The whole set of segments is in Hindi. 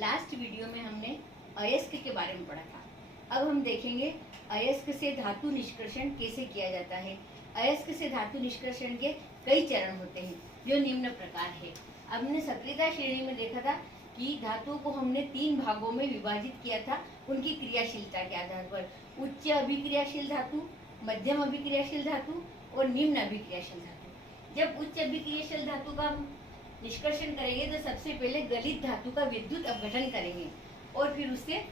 लास्ट वीडियो में हमने अयस्क के बारे में पढ़ा था। अब हम देखेंगे अयस्क से धातु निष्कर्षण कैसे किया जाता है। अयस्क से धातु निष्कर्षण के कई चरण होते हैं जो निम्न प्रकार है। अब हमने सक्रियता श्रेणी में देखा था कि धातुओं को हमने 3 भागों में विभाजित किया था उनकी क्रियाशीलता के आधार पर। उच्च अभिक्रियाशील धातु, मध्यम अभिक्रियाशील धातु और निम्न अभिक्रियाशील धातु। जब उच्च अभिक्रियाशील धातु का निष्कर्षण करेंगे तो सबसे पहले गलित धातु का विद्युत अपघटन करेंगे और फिर उससे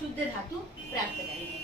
शुद्ध धातु प्राप्त करेंगे।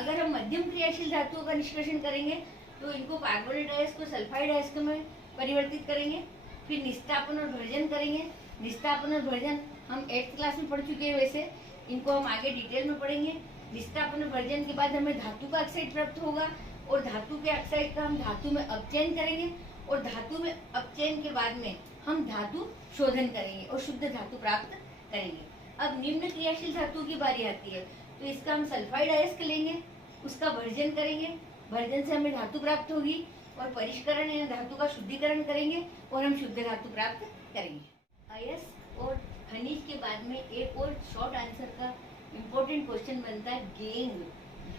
अगर हम मध्यम क्रियाशील धातुओं का निष्कर्षण करेंगे तो इनको कार्बोनेट अयस्क को सल्फाइड अयस्क में परिवर्तित करेंगे, फिर निस्तापन और भर्जन करेंगे। निस्तापन और भर्जन हम 8th क्लास में पढ़ चुके हैं, वैसे इनको हम आगे डिटेल में पढ़ेंगे। निस्तापन और भर्जन के बाद हमें धातु का ऑक्साइड प्राप्त होगा और धातु के ऑक्साइड का हम धातु में अपचयन करेंगे और धातु में अपचयन के बाद में हम धातु शोधन करेंगे और शुद्ध धातु प्राप्त करेंगे। अब निम्न क्रियाशील धातु की बारी आती है तो इसका हम सल्फाइड अयस्क लेंगे, उसका भर्जन करेंगे, भर्जन से हमें धातु प्राप्त होगी और परिष्करण या धातु का शुद्धिकरण करेंगे और हम शुद्ध धातु प्राप्त करेंगे। अयस्क और खनिज के बाद में एक और शॉर्ट आंसर का इम्पोर्टेंट क्वेश्चन बनता है गेंग।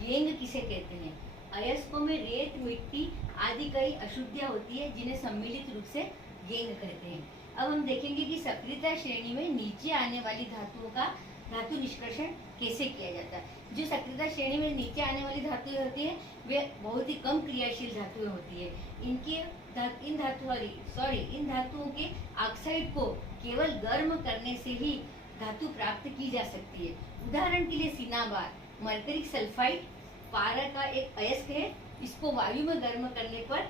गेंग किसे कहते हैं? अयस्कों में रेत, मिट्टी आदि कई अशुद्धियां होती है जिन्हें सम्मिलित रूप से गेंग कहते हैं। अब हम देखेंगे कि सक्रियता श्रेणी में नीचे आने वाली धातुओं का धातु निष्कर्षण कैसे किया जाता है। जो सक्रियता श्रेणी में नीचे आने वाली धातुएं होती है वे बहुत ही कम क्रियाशील धातुएं होती है। इन धातुओं के ऑक्साइड को केवल गर्म करने से ही धातु प्राप्त की जा सकती है। उदाहरण के लिए सिनाबार, मरकरिक सल्फाइड पारा का एक अयस्क है। इसको वायु में गर्म करने पर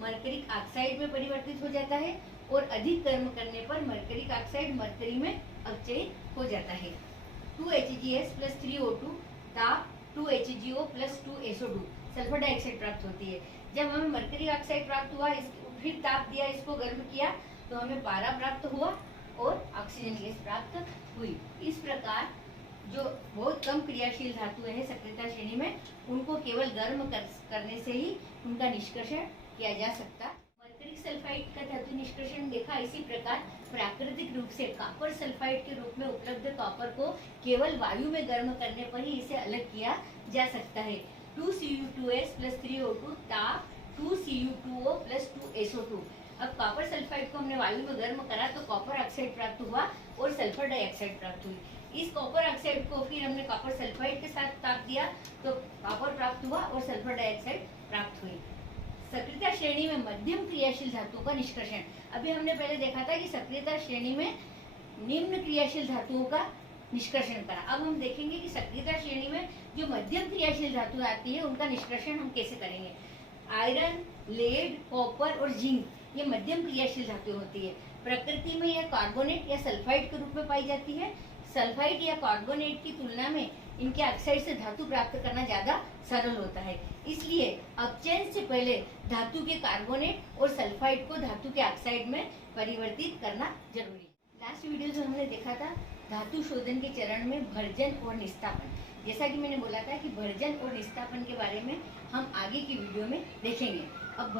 मरकरिक ऑक्साइड में परिवर्तित हो जाता है और अधिक गर्म करने पर मरकरिक ऑक्साइड मरकरी में अपचयित हो जाता है। 2HgS + 3O2 ताप 2HgO + 2SO2 सल्फर डाइऑक्साइड प्राप्त होती है। जब हमें मरकरी ऑक्साइड प्राप्त हुआ, फिर ताप दिया, इसको गर्म किया तो हमें पारा प्राप्त हुआ और ऑक्सीजन गैस प्राप्त हुई। इस प्रकार जो बहुत कम क्रियाशील धातुएं हैं सक्रियता श्रेणी में, उनको केवल गर्म करने से ही उनका निष्कर्षण किया जा सकता। मरकरिक सल्फाइड का धातु निष्कर्षण देखा इसी प्रकार प्राकृतिक रूप से कॉपर सल्फाइड के रूप में उपलब्ध कॉपर को केवल वायु में गर्म करने पर ही इसे अलग किया जा सकता है। 2Cu2S + 3O2 ताप 2Cu2O + 2SO2। अब कॉपर सल्फाइड को हमने वायु में गर्म करा तो कॉपर ऑक्साइड प्राप्त हुआ और सल्फर डाइऑक्साइड प्राप्त हुई। इस कॉपर ऑक्साइड को फिर हमने कॉपर सल्फाइड के साथ ताप दिया तो कॉपर प्राप्त हुआ और सल्फर डाइऑक्साइड प्राप्त हुई। सक्रियता श्रेणी में मध्यम क्रियाशील धातुओं का निष्कर्षण। अभी हमने पहले देखा था कि सक्रियता श्रेणी में निम्न क्रियाशील धातुओं का निष्कर्षण करा। अब हम देखेंगे कि सक्रियता श्रेणी में जो मध्यम क्रियाशील धातु आती है उनका निष्कर्षण हम कैसे करेंगे। आयरन, लेड, कॉपर और जिंक ये मध्यम क्रियाशील धातु होती है। प्रकृति में यह कार्बोनेट या सल्फाइड के रूप में पाई जाती है। सल्फाइड या कार्बोनेट की तुलना में इनके ऑक्साइड से धातु प्राप्त करना ज्यादा सरल होता है, इसलिए अपचयन से पहले धातु के कार्बोनेट और सल्फाइड को धातु के ऑक्साइड में परिवर्तित करना जरूरी है। लास्ट वीडियो जो हमने देखा था धातु शोधन के चरण में भर्जन और निस्तापन। जैसा कि मैंने बोला था कि भर्जन और निस्तापन के बारे में हम आगे की वीडियो में देखेंगे। अब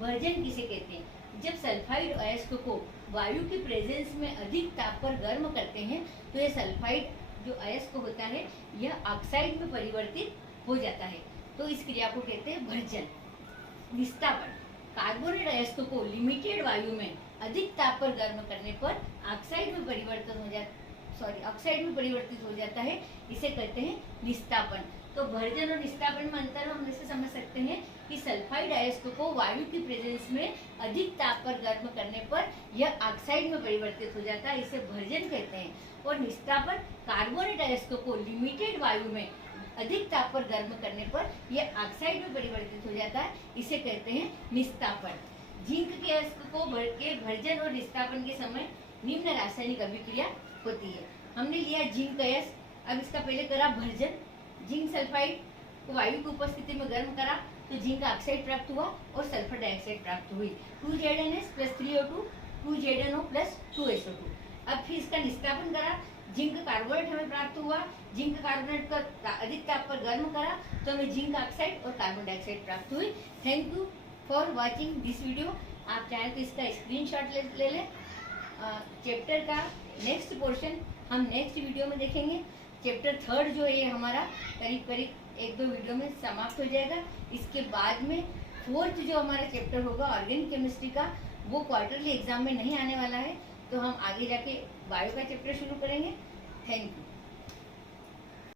भर्जन किसे कहते हैं? जब सल्फाइड अयस्क को वायु के प्रेजेंस में अधिक ताप पर गर्म करते हैं तो यह सल्फाइड जो अयस्क होता है यह ऑक्साइड में परिवर्तित हो जाता है, तो इस क्रिया को कहते हैं भर्जन। निस्तापन, कार्बोनेट अयस्क को लिमिटेड वायु में अधिक ताप पर गर्म करने पर ऑक्साइड में परिवर्तित हो जाता है, इसे कहते हैं निस्तापन। तो भर्जन और निस्तापन में अंतर हम इसे समझ सकते हैं कि सल्फाइड अयस्क को वायु की प्रेजेंस में अधिक ताप पर गर्म करने पर यह ऑक्साइड में परिवर्तित हो जाता है, इसे भर्जन कहते हैं। और निस्तापन, कार्बोनेट अयस्क को लिमिटेड वायु में अधिक ताप पर गर्म करने पर यह ऑक्साइड में परिवर्तित हो जाता है, इसे कहते हैं निस्तापन। जिंक के अयस्क को भर्जन और निस्तापन के समय निम्न रासायनिक अभिक्रिया होती है। हमने लिया जिंक अयस्क, अब इसका पहले करा भर्जन। जिंक सल्फाइड को वायु की उपस्थिति में गर्म करा तो जिंक ऑक्साइड प्राप्त हुआ और सल्फर डाइऑक्साइड प्राप्त हुई। 2ZnS + 3O2 2ZnO + 2SO2। अब फिर इसका निस्तापन करा, जिंक कार्बोनेट हमें प्राप्त हुआ। जिंक कार्बोनेट का अधिक ताप पर गर्म करा तो हमें जिंक ऑक्साइड और कार्बन डाइऑक्साइड प्राप्त हुई। Thank you for watching this video. आप चाहें तो इसका स्क्रीनशॉट ले लें। चैप्टर का नेक्स्ट पोर्शन हम नेक्स्ट वीडियो में देखेंगे। चैप्टर 3 जो है ये हमारा करीब करीब 1-2 वीडियो में समाप्त हो जाएगा। इसके बाद में 4th जो हमारा चैप्टर होगा ऑर्गेनिक केमिस्ट्री का, वो क्वार्टरली एग्जाम में नहीं आने वाला है, तो हम आगे जाके बायो का चैप्टर शुरू करेंगे। Thank you.